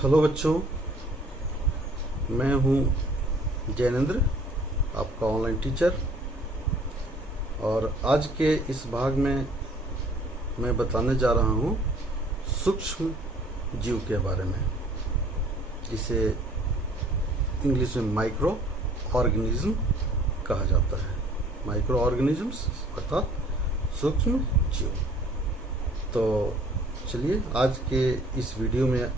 Hello बच्चों, मैं हूं जैनेंद्र, आपका ऑनलाइन टीचर। और आज के इस भाग में मैं बताने जा रहा हूं सूक्ष्म जीव के बारे में, जिसे इंग्लिश में माइक्रो ऑर्गेनिज्म कहा जाता है। माइक्रो ऑर्गेनिजम्स अर्थात सूक्ष्म जीव। तो चलिए आज के इस वीडियो में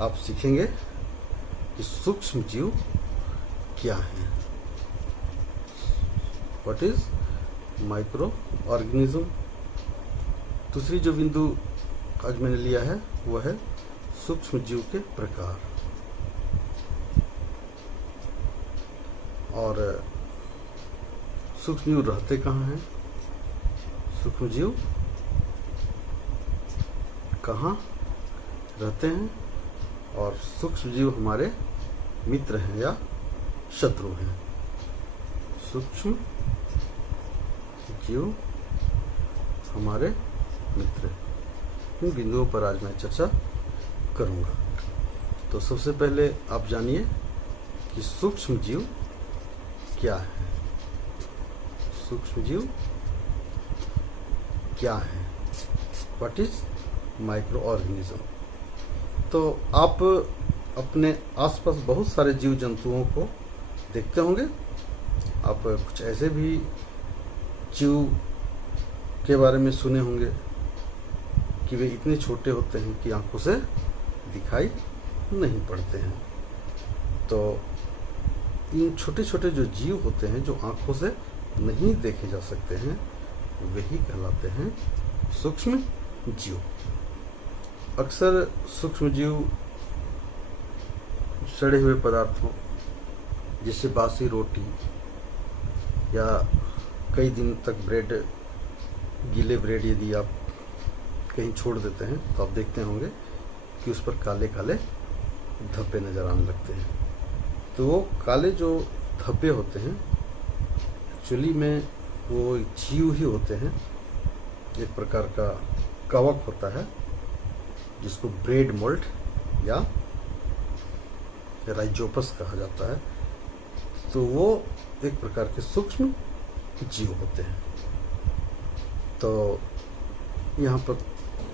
आप सीखेंगे कि सूक्ष्म जीव क्या है, व्हाट इज माइक्रो ऑर्गेनिज्म। दूसरी जो बिंदु आज मैंने लिया है वह है सूक्ष्म जीव के प्रकार। और सूक्ष्म जीव रहते कहाँ हैं, सूक्ष्म जीव कहाँ रहते हैं, और सूक्ष्म जीव हमारे मित्र हैं या शत्रु हैं। सूक्ष्म जीव हमारे मित्र, इन बिंदुओं पर आज मैं चर्चा करूंगा। तो सबसे पहले आप जानिए कि सूक्ष्म जीव क्या है। सूक्ष्म जीव क्या है, व्हाट इज माइक्रो ऑर्गेनिज्म। तो आप अपने आसपास बहुत सारे जीव जंतुओं को देखते होंगे। आप कुछ ऐसे भी जीव के बारे में सुने होंगे कि वे इतने छोटे होते हैं कि आंखों से दिखाई नहीं पड़ते हैं। तो इन छोटे छोटे जो जीव होते हैं, जो आंखों से नहीं देखे जा सकते हैं, वही कहलाते हैं सूक्ष्म जीव। अक्सर सूक्ष्म जीव सड़े हुए पदार्थों जैसे बासी रोटी या कई दिन तक ब्रेड, गीले ब्रेड यदि आप कहीं छोड़ देते हैं तो आप देखते होंगे कि उस पर काले काले धब्बे नजर आने लगते हैं। तो वो काले जो धब्बे होते हैं एक्चुअली में वो जीव ही होते हैं। एक प्रकार का कवक होता है जिसको ब्रेड मोल्ड या राइजोपस कहा जाता है। तो वो एक प्रकार के सूक्ष्म जीव होते हैं। तो यहाँ पर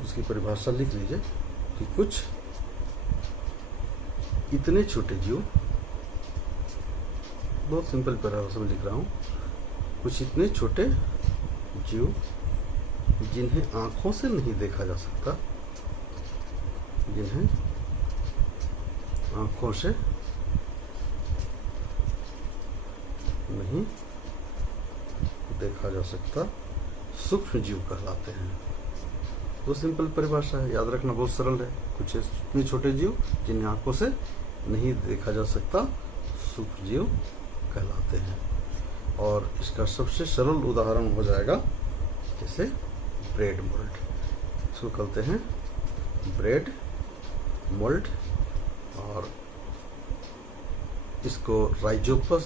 उसकी परिभाषा लिख लीजिए कि कुछ इतने छोटे जीव, बहुत सिंपल परिभाषा में लिख रहा हूँ, कुछ इतने छोटे जीव जिन्हें आंखों से नहीं देखा जा सकता, जिन्हें आंखों से नहीं देखा जा सकता, सूक्ष्म जीव कहलाते हैं। तो सिंपल परिभाषा है, याद रखना बहुत सरल है। कुछ इतने छोटे जीव जिन्हें आंखों से नहीं देखा जा सकता, सूक्ष्म जीव कहलाते हैं। और इसका सबसे सरल उदाहरण हो जाएगा जैसे ब्रेड मोल्ड। इसको कहते हैं ब्रेड मोल्ड, और इसको राइजोपस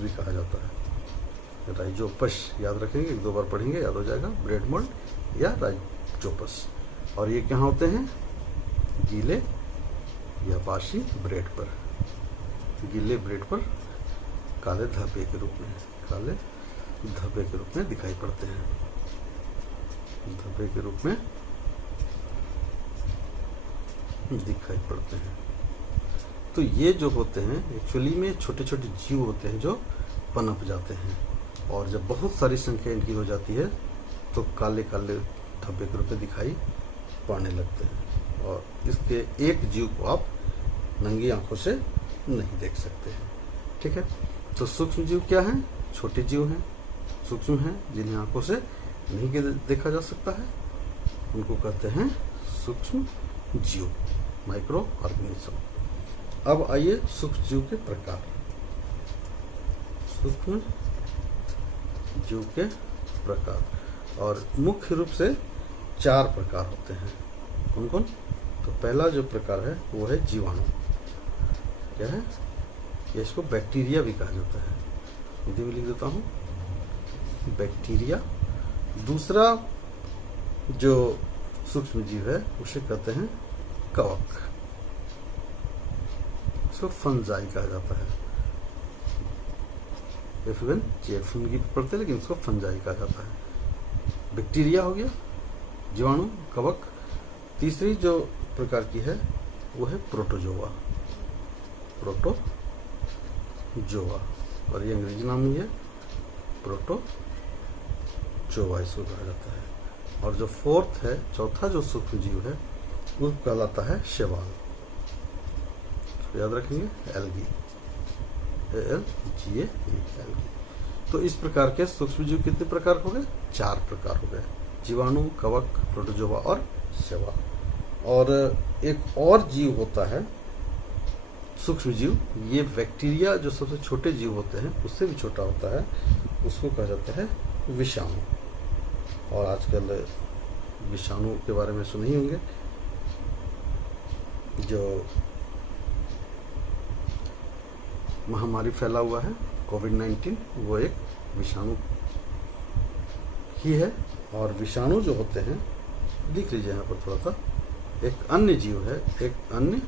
भी कहा जाता है। राइजोपस याद रखेंगे, एक दो बार पढ़ेंगे याद हो जाएगा, ब्रेड मोल्ड या राइजोपस। और ये क्या होते हैं, गीले या बासी ब्रेड पर, गीले ब्रेड पर काले धब्बे के रूप में, काले धब्बे के रूप में दिखाई पड़ते हैं, धब्बे के रूप में दिखाई पड़ते हैं। तो ये जो होते हैं एक्चुअली में छोटे छोटे जीव होते हैं जो पनप जाते हैं, और जब बहुत सारी संख्या इनकी हो जाती है तो काले काले धब्बे के रूप में दिखाई पड़ने लगते हैं। और इसके एक जीव को आप नंगी आंखों से नहीं देख सकते हैं। ठीक है, तो सूक्ष्म जीव क्या हैं, छोटे जीव हैं, सूक्ष्म हैं, जिन्हें आंखों से नहीं देखा जा सकता है, उनको कहते हैं सूक्ष्म जीव, माइक्रो ऑर्गेनिज्म। अब आइए सूक्ष्म जीव के प्रकार। सूक्ष्म जीव के प्रकार, और मुख्य रूप से 4 प्रकार होते हैं। कौन कौन? तो पहला जो प्रकार है वो है जीवाणु। क्या है? या इसको बैक्टीरिया भी कहा जाता है, हिंदी में लिख देता हूँ बैक्टीरिया। दूसरा जो सूक्ष्म जीव है उसे कहते हैं कवक, इसको फंजाई कहा जाता है। एफिवन फंगी पढ़ते हैं, लेकिन इसको फंजाई कहा जाता है। बैक्टीरिया हो गया, जीवाणु, कवक। तीसरी जो प्रकार की है वो है प्रोटोजोआ, प्रोटोजोआ, और ये अंग्रेजी नाम ही है प्रोटोजोआ, इसको कहा जाता है। और जो फोर्थ है, चौथा जो सूक्ष्म जीव है वो कहलाता है शैवाल, तो याद रखेंगे एल्गी, ALGA, एल्गी। तो इस प्रकार के सूक्ष्म जीव कितने प्रकार हो गए? 4 प्रकार हो गए, जीवाणु, कवक, प्रोटोजोआ और शैवाल। और एक और जीव होता है सूक्ष्म जीव, ये बैक्टीरिया जो सबसे छोटे जीव होते हैं उससे भी छोटा होता है, उसको कहा जाता है विषाणु। और आजकल विषाणु के बारे में सुने ही होंगे, जो महामारी फैला हुआ है कोविड-19, वो एक विषाणु ही है। और विषाणु जो होते हैं, लिख लीजिए यहाँ पर थोड़ा सा, एक अन्य जीव है, एक अन्य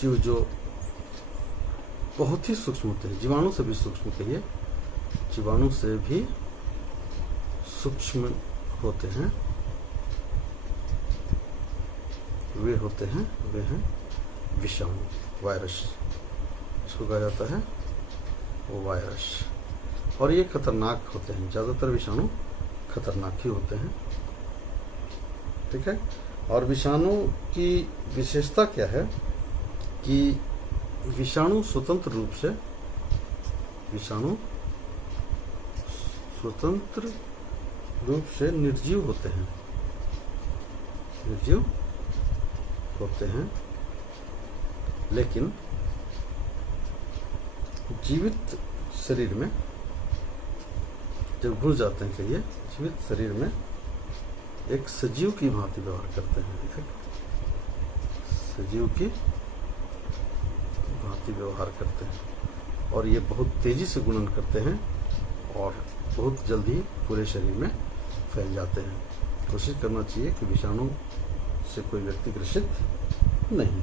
जीव जो बहुत ही सूक्ष्म होते हैं, जीवाणु से भी सूक्ष्म कहिए, जीवाणु से भी सूक्ष्म होते हैं, वे हैं विषाणु, वायरस, इसको कहा जाता है वायरस। और ये खतरनाक होते हैं, ज़्यादातर विषाणु खतरनाक ही होते हैं, ठीक है। और विषाणु की विशेषता क्या है कि विषाणु स्वतंत्र रूप से निर्जीव होते हैं, लेकिन जीवित शरीर में जब घुस जाते हैं, कहिए जीवित शरीर में एक सजीव की भांति व्यवहार करते हैं, एक सजीव की भांति व्यवहार करते हैं। और ये बहुत तेजी से गुणन करते हैं और बहुत जल्दी पूरे शरीर में फैल जाते हैं। कोशिश करना चाहिए कि विषाणु से कोई व्यक्ति ग्रसित नहीं,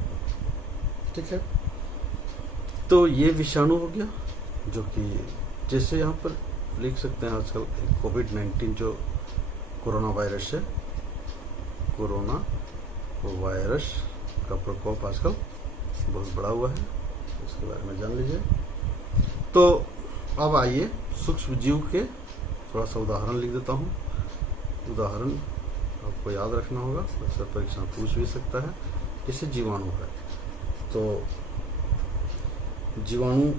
ठीक है। तो ये विषाणु हो गया, जो कि जैसे यहाँ पर लिख सकते हैं, आजकल कोविड-19 जो कोरोना वायरस है, कोरोना वायरस का प्रकोप आजकल बहुत बड़ा हुआ है, इसके बारे में जान लीजिए। तो अब आइए सूक्ष्म जीव के थोड़ा सा उदाहरण लिख देता हूँ। उदाहरण आपको याद रखना होगा, अक्सर परीक्षा पूछ भी सकता है। जैसे जीवाणु है, तो जीवाणु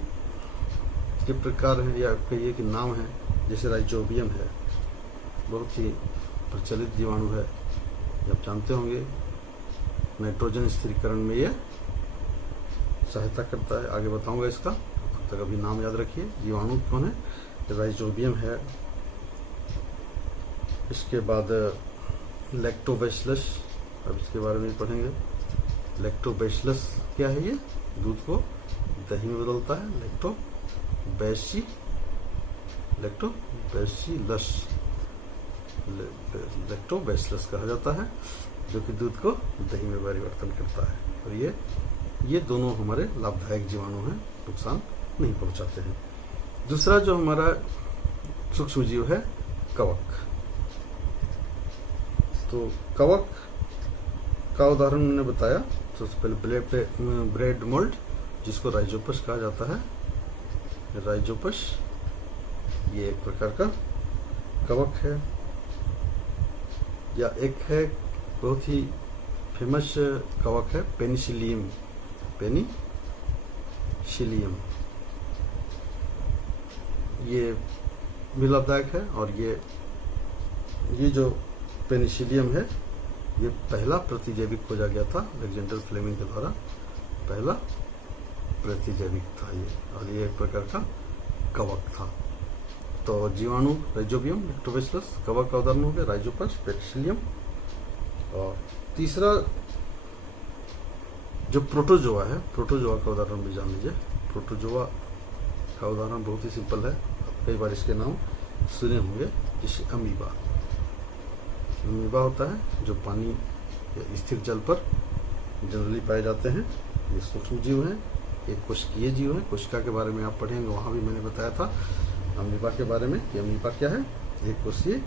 के प्रकार हैं, या कहिए कि नाम है, जैसे राइजोबियम है, बहुत ही प्रचलित जीवाणु है, आप जानते होंगे। नाइट्रोजन स्थिरीकरण में ये सहायता करता है, आगे बताऊंगा इसका, तब तक अभी नाम याद रखिए। जीवाणु कौन है? राइजोबियम है। इसके बाद लैक्टोबैसिलस, अब इसके बारे में पढ़ेंगे। लैक्टोबैसिलस क्या है? ये दूध को दही में बदलता है। लैक्टोबैसिलस कहा जाता है, जो कि दूध को दही में परिवर्तन करता है। और ये दोनों हमारे लाभदायक जीवाणु हैं, नुकसान नहीं पहुंचाते हैं। दूसरा जो हमारा सूक्ष्म जीव है, कवक। तो कवक का उदाहरण मैंने बताया। सबसे पहले ब्रेड मोल्ड, जिसको राइजोपस कहा जाता है। राइजोपस ये एक प्रकार का कवक है। या एक है बहुत ही फेमस कवक है, पेनिसिलियम। ये भी लाभदायक है। और ये जो पेनिसिलियम है, ये पहला प्रतिजैविक खोजा गया था अलेक्जेंडर फ्लेमिंग के द्वारा, पहला प्रतिजैविक था ये। और ये एक प्रकार का कवक था। तो जीवाणु राइजोबियम, लैक्टोबैसिलस, कवक का उदाहरण हो गया राइजोपस, पेनिसिलियम। और तीसरा जो प्रोटोजोआ है, प्रोटोजोआ का उदाहरण भी जान लीजिए। प्रोटोजोआ का उदाहरण बहुत ही सिंपल है, कई बार इसके नाम सुने होंगे, जैसे अमीबा। अमीबा होता है जो पानी या स्थिर जल पर जनरली पाए जाते हैं। ये सूक्ष्म जीव हैं। ये कोशिकीय जीव हैं। कोशिका के बारे में आप पढ़ेंगे, वहाँ भी मैंने बताया था अमीबा के बारे में कि अमीबा क्या है, एक कोशिकीय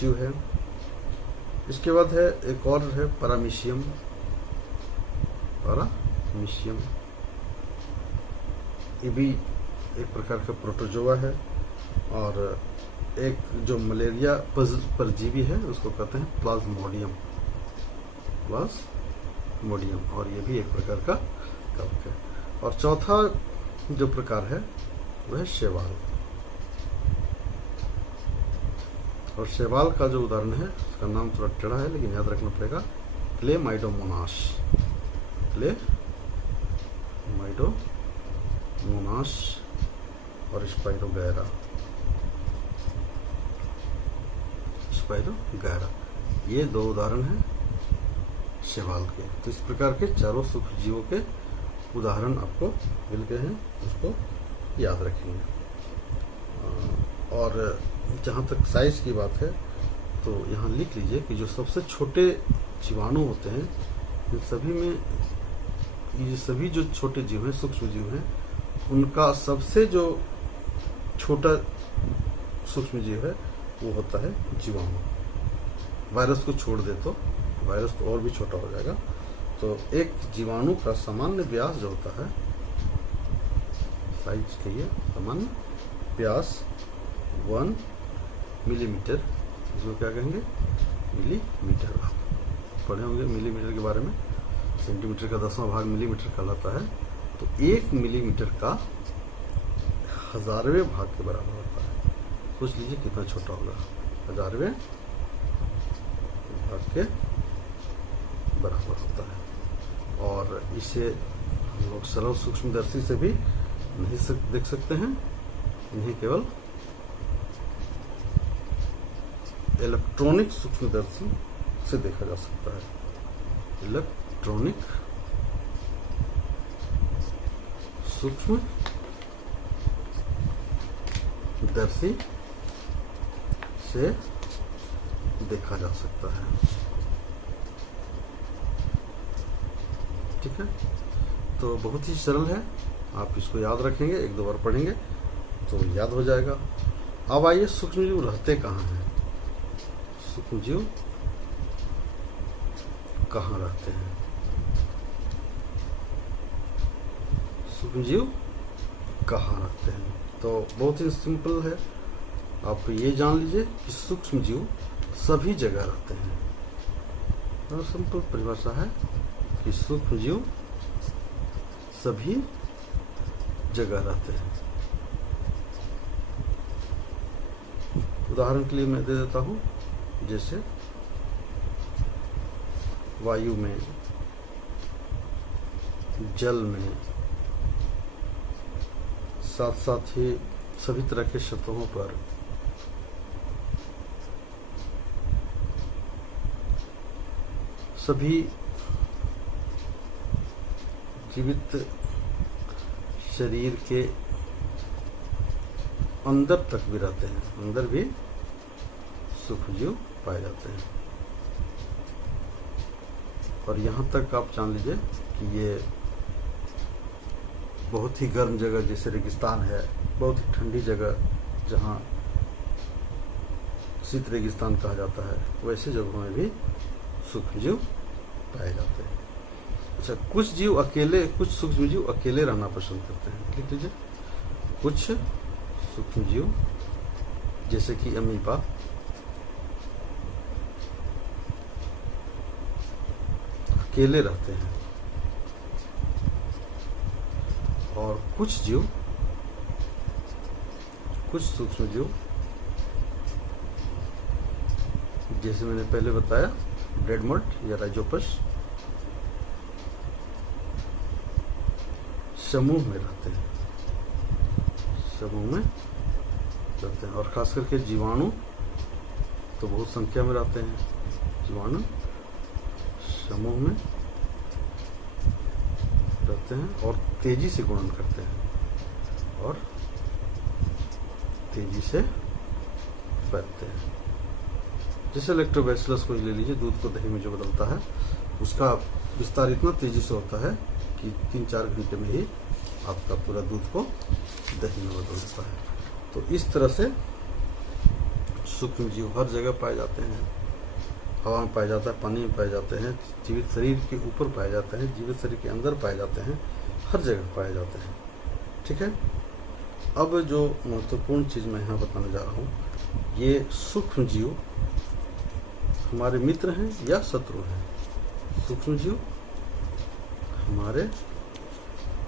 जीव है। इसके बाद है एक और है पैरामीशियम। पैरामीशियम ये भी एक प्रकार का प्रोटोजोआ है, और एक जो मलेरिया परजीवी है उसको कहते हैं प्लाज्मोडियम। प्लाज्मोडियम, और ये भी एक प्रकार का कवक है। और चौथा जो प्रकार है वह है शैवाल। और शैवाल का जो उदाहरण है उसका नाम थोड़ा टेढ़ा है लेकिन याद रखना पड़ेगा, क्लेमाइडोमोनास। क्लेमाइडोमोनास और स्पाइरोगैरा। ये दो उदाहरण हैं शैवाल के। तो इस प्रकार के चारों सूक्ष्म जीवों के उदाहरण आपको मिल गए हैं, उसको याद रखेंगे। और जहाँ तक साइज की बात है तो यहाँ लिख लीजिए कि जो सबसे छोटे जीवाणु होते हैं इन सभी में, ये सभी जो छोटे जीव हैं, सूक्ष्म जीव हैं, उनका सबसे जो छोटा सूक्ष्म जीव है वो होता है जीवाणु। वायरस को छोड़ दे तो वायरस तो और भी छोटा हो जाएगा। तो एक जीवाणु का सामान्य व्यास जो होता है, साइज कहिए, सामान्य व्यास 1 मिलीमीटर, इसको क्या कहेंगे, मिलीमीटर। आप पढ़े होंगे मिलीमीटर के बारे में। सेंटीमीटर का 10वां भाग मिलीमीटर कहलाता है। तो 1 मिलीमीटर का 1000वें भाग के बराबर होता है। सोच लीजिए कितना छोटा होगा, 1000वें भाग के बराबर होता है। और इसे हम लोग सरल सूक्ष्मदर्शी से भी नहीं देख सकते हैं, इन्हें केवल इलेक्ट्रॉनिक सूक्ष्मदर्शी से देखा जा सकता है। इलेक्ट्रॉनिक सूक्ष्म दर्शी से देखा जा सकता है। ठीक है, तो बहुत ही सरल है, आप इसको याद रखेंगे, एक दो बार पढ़ेंगे तो याद हो जाएगा। अब आइए सूक्ष्मजीव रहते कहाँ हैं। सूक्ष्मजीव कहाँ रहते हैं? सूक्ष्मजीव कहाँ रहते हैं? तो बहुत ही सिंपल है, आप ये जान लीजिए कि सूक्ष्मजीव सभी जगह रहते हैं। और सिंपल परिभाषा है कि सूक्ष्मजीव सभी जगह रहते हैं। उदाहरण के लिए मैं दे देता हूं, जैसे वायु में, जल में, साथ साथ ही सभी तरह के सतहों पर, सभी जीवित शरीर के अंदर तक भी रहते हैं, अंदर भी सूक्ष्मजीव पाए जाते हैं। और यहाँ तक आप जान लीजिए कि ये बहुत ही गर्म जगह जैसे रेगिस्तान है, बहुत ही ठंडी जगह जहाँ शीत रेगिस्तान कहा जाता है, वैसे जगहों में भी सूक्ष्मजीव पाए जाते हैं। अच्छा, कुछ जीव अकेले, कुछ सूक्ष्मजीव अकेले रहना पसंद करते हैं। लिख लीजिए, कुछ सूक्ष्मजीव जैसे कि अमीबा अकेले रहते हैं, और कुछ जीव, कुछ सूक्ष्मजीव जैसे मैंने पहले बताया ब्रेडमोल्ट या राइजोपस, समूह में रहते हैं, समूह में रहते हैं। और खास करके जीवाणु तो बहुत संख्या में रहते हैं। जीवाणु समूह में रहते हैं और तेजी से गुणन करते हैं और तेजी से फैलते हैं। जैसे लैक्टोबैसिलस को ले लीजिए, दूध को दही में जो बदलता है, उसका विस्तार इतना तेजी से होता है कि 3-4 घंटे में ही आपका पूरा दूध को दही में बदल देता है। तो इस तरह से सूक्ष्म जीव हर जगह पाए जाते हैं। हवा में पाए जाता है, पानी में पाए जाते हैं, जीवित शरीर के ऊपर पाए जाते हैं, जीवित शरीर के अंदर पाए जाते हैं, हर जगह पाए जाते हैं। ठीक है। अब जो महत्वपूर्ण चीज़ मैं यहाँ बताने जा रहा हूँ, ये सूक्ष्म जीव हमारे मित्र हैं या शत्रु हैं? सूक्ष्म जीव हमारे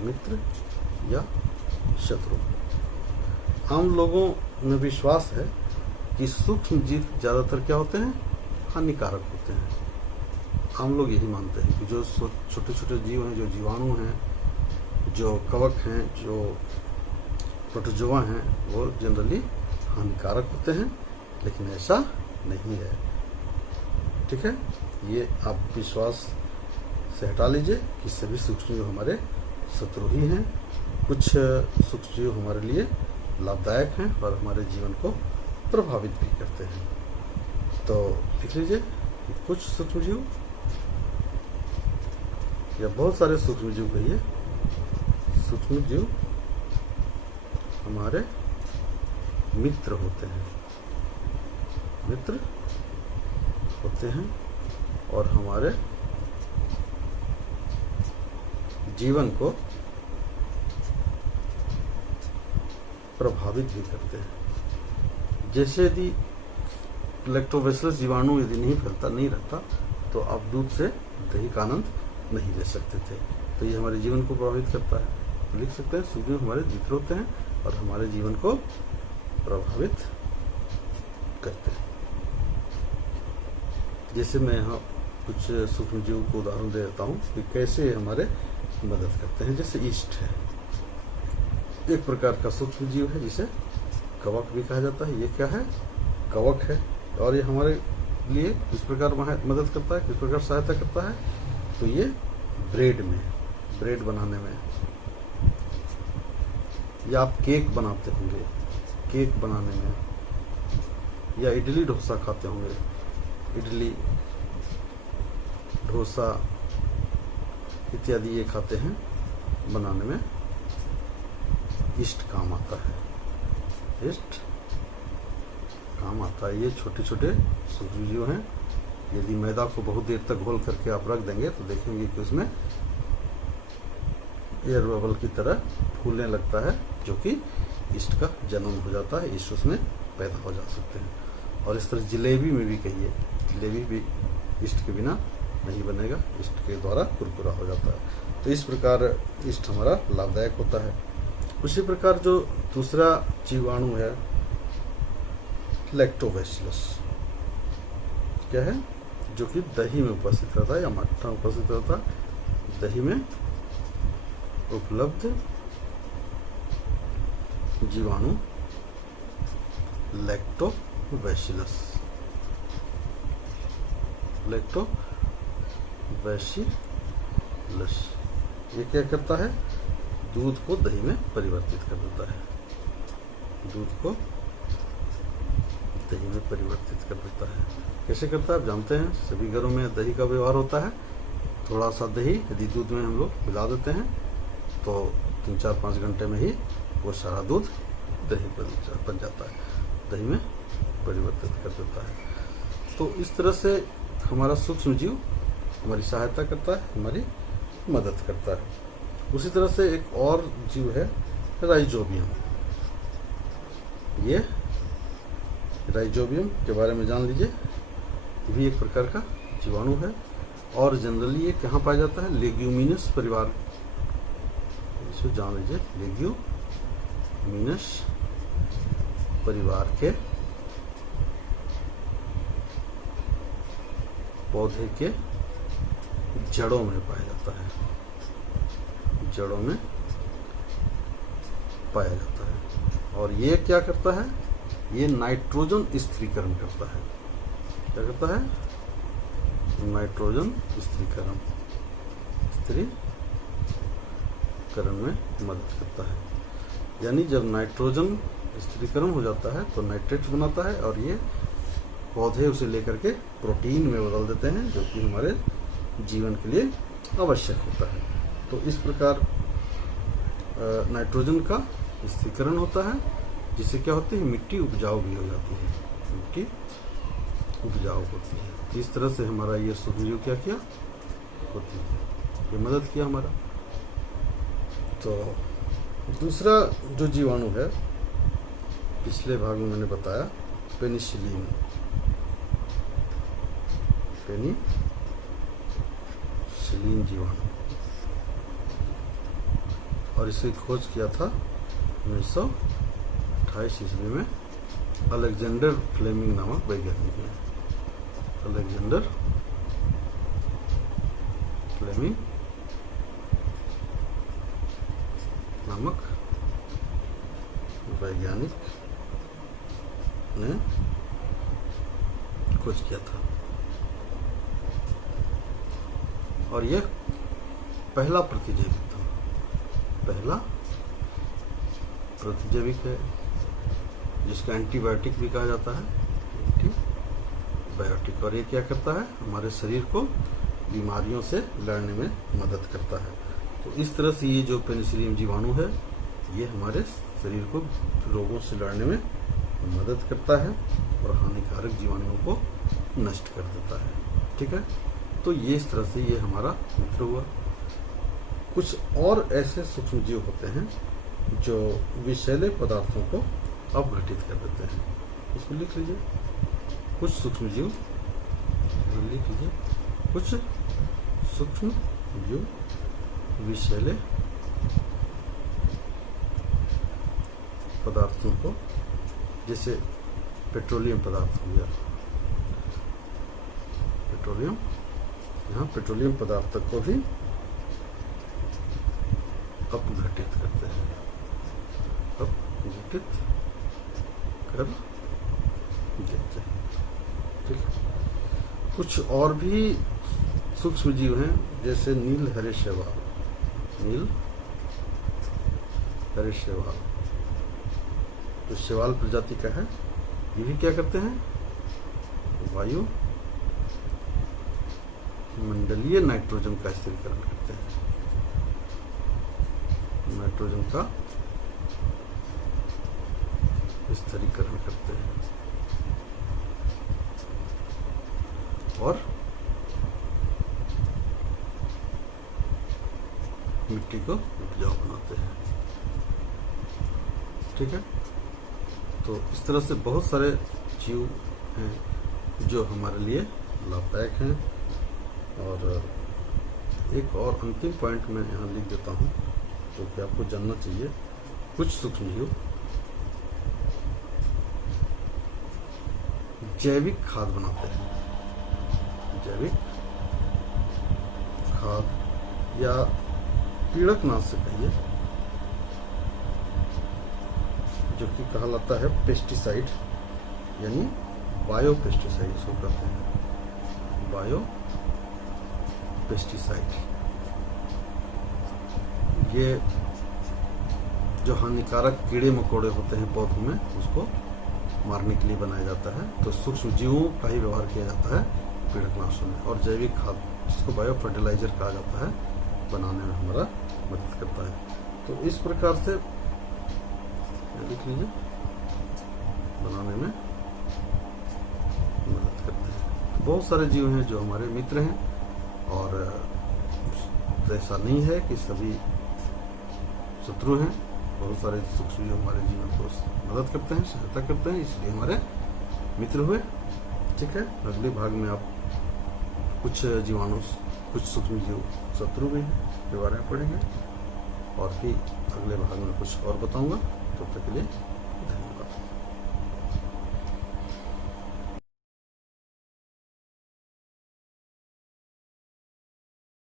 मित्र या शत्रु? आम लोगों में विश्वास है कि सूक्ष्म जीव ज़्यादातर क्या होते हैं? हानिकारक होते हैं। आम लोग यही मानते हैं कि जो छोटे छोटे जीव हैं, जो जीवाणु हैं, जो कवक हैं, जो प्रोटोजोआ हैं, वो जनरली हानिकारक होते हैं, लेकिन ऐसा नहीं है। ठीक है। ये आप विश्वास से हटा लीजिए कि सभी सूक्ष्म जीव हमारे शत्रु ही हैं। कुछ सूक्ष्म जीव हमारे लिए लाभदायक हैं और हमारे जीवन को प्रभावित भी करते हैं। तो देख लीजिए, कुछ सूक्ष्म जीव या बहुत सारे सूक्ष्म जीव कहिए, सूक्ष्म जीव हमारे मित्र होते हैं, मित्र होते हैं और हमारे जीवन को प्रभावित भी करते हैं। जैसे यदि लैक्टोबैसिलस जीवाणु यदि नहीं फैलता, नहीं रहता, तो आप दूध से दही का आनंद नहीं ले सकते थे। तो ये हमारे जीवन को प्रभावित करता है। तो लिख सकते हैं, सूक्ष्म हमारे मित्र होते हैं और हमारे जीवन को प्रभावित करते हैं। जैसे मैं यहाँ कुछ सूक्ष्म जीव को उदाहरण दे देता हूँ कि कैसे हमारे मदद करते हैं। जैसे ईस्ट है, एक प्रकार का सूक्ष्म जीव है जिसे कवक भी कहा जाता है। ये क्या है? कवक है। और ये हमारे लिए किस प्रकार मदद करता है, किस प्रकार सहायता करता है? तो ये ब्रेड बनाने में, या आप केक बनाते होंगे, केक बनाने में, या इडली डोसा खाते होंगे, इडली डोसा इत्यादि ये खाते हैं, बनाने में यीस्ट काम आता है। यीस्ट काम आता है। ये छोटे छोटे सूक्ष्म जीव हैं। यदि मैदा को बहुत देर तक घोल करके आप रख देंगे तो देखेंगे कि उसमें एयर बबल की तरह फूलने लगता है, जो कि यीस्ट का जन्म हो जाता है। यीस्ट उसमें पैदा हो जा सकते हैं। और इस तरह जलेबी में भी कहिए, जलेबी भी यीस्ट के बिना नहीं बनेगा, यीस्ट के द्वारा कुरकुरा हो जाता है। तो इस प्रकार यीस्ट हमारा लाभदायक होता है। उसी प्रकार जो दूसरा जीवाणु है लैक्टोबैसिलस, क्या है? जो कि दही में उपस्थित रहता है या मट्ठा में उपस्थित रहता है। दही में उपलब्ध जीवाणु लैक्टोबैसिलस, ये क्या करता है? दूध को दही में परिवर्तित कर देता है। दूध को दही में परिवर्तित कर देता है। कैसे करता है आप जानते हैं। सभी घरों में दही का व्यवहार होता है। थोड़ा सा दही यदि दूध में हम लोग मिला देते हैं तो 3-4-5 घंटे में ही वो सारा दूध दही बन जाता है, दही में परिवर्तित कर देता है। तो इस तरह से हमारा सूक्ष्म जीव हमारी सहायता करता है, हमारी मदद करता है। उसी तरह से एक और जीव है राइजोबियम। ये राइजोबियम के बारे में जान लीजिए। ये भी एक प्रकार का जीवाणु है और जनरली ये कहाँ पाया जाता है? लेग्यूमिनस परिवार, इसको जान लीजिए। लेग्यूमिनस परिवार के पौधे के जड़ों में पाया जाता है, जड़ों में पाया जाता है। और ये क्या करता है? ये नाइट्रोजन स्थिरीकरण करता है। क्या करता है? नाइट्रोजन स्थिरीकरण में मदद करता है। यानी जब नाइट्रोजन स्थिरीकरण हो जाता है तो नाइट्रेट बनाता है और ये पौधे उसे लेकर के प्रोटीन में बदल देते हैं, जो कि हमारे जीवन के लिए आवश्यक होता है। तो इस प्रकार नाइट्रोजन का स्थिरीकरण होता है, जिससे क्या होती है, मिट्टी उपजाऊ भी हो जाती है, मिट्टी उपजाऊ होती है। तो इस तरह से हमारा ये सूक्ष्मजीव क्या किया होती है, ये मदद किया हमारा। तो दूसरा जो जीवाणु है, पिछले भाग में मैंने बताया पेनिसिलिन, पेनिसिलिन जीवाणु, और इसे खोज किया था 1928 ईस्वी में अलेक्जेंडर फ्लेमिंग नामक वैज्ञानिक ने। अलेक्जेंडर फ्लेमिंग नामक वैज्ञानिक ने खोज किया था, और यह पहला प्रतिजैविक था, पहला प्रतिजैविक है, जिसका एंटीबायोटिक भी कहा जाता है, एंटीबायोटिक। और ये क्या करता है, हमारे शरीर को बीमारियों से लड़ने में मदद करता है। तो इस तरह से ये जो पेनिसिलिन जीवाणु है, ये हमारे शरीर को रोगों से लड़ने में मदद करता है और हानिकारक जीवाणुओं को नष्ट कर देता है। ठीक है, तो ये इस तरह से ये हमारा मित्र हुआ। कुछ और ऐसे सूक्ष्म जीव होते हैं जो विषैले पदार्थों को अपघटित कर देते हैं। इसको लिख लीजिए, कुछ सूक्ष्म जीव, लिख लीजिए, कुछ सूक्ष्म जीव विषैले पदार्थों को, जैसे पेट्रोलियम पदार्थ हो गया, पेट्रोलियम, यहाँ पेट्रोलियम पदार्थ को भी अपघटित करते हैं, अपघटित कर देते हैं। ठीक है, कुछ और भी सूक्ष्म जीव हैं, जैसे नील हरे शैवाल, नील हरे शैवाल तो शैवाल प्रजाति का है। ये भी क्या करते हैं, वायु मंडलीय नाइट्रोजन का स्थिरीकरण करते हैं, नाइट्रोजन का स्थिरीकरण करते हैं और मिट्टी को उपजाऊ बनाते हैं। ठीक है, तो इस तरह से बहुत सारे जीव हैं जो हमारे लिए लाभदायक हैं। और एक और अंतिम पॉइंट मैं यहाँ लिख देता हूँ, तो कि आपको जानना चाहिए, कुछ सूक्ष्म जीव जैविक खाद बनाते हैं, जैविक खाद या कीड़कनाशक कहिए, जो कि कहलाता है पेस्टिसाइड, यानी बायो पेस्टिसाइड इसको कहते हैं, बायो पेस्टिसाइड। ये जो हानिकारक कीड़े मकोड़े होते हैं पौधों में, उसको मारने के लिए बनाया जाता है। तो सूक्ष्म जीवों का ही व्यवहार किया जाता है कीड़कनाशक में। और जैविक खाद, जिसको बायो फर्टिलाइजर कहा जाता है, बनाने में हमारा मदद करता है। तो इस प्रकार से लिख लीजिए, बनाने में मदद करते हैं। तो बहुत सारे जीव हैं जो हमारे मित्र हैं, और तो ऐसा नहीं है कि सभी शत्रु हैं। बहुत सारे सूक्ष्म जीव हमारे जीवन को मदद करते हैं, सहायता करते हैं, इसलिए हमारे मित्र हुए। ठीक है, अगले भाग में आप कुछ जीवाणु, कुछ सूक्ष्म जीव शत्रु भी हैं, के बारे में पढ़ेंगे, और भी अगले भाग में कुछ और बताऊंगा। तब तक के लिए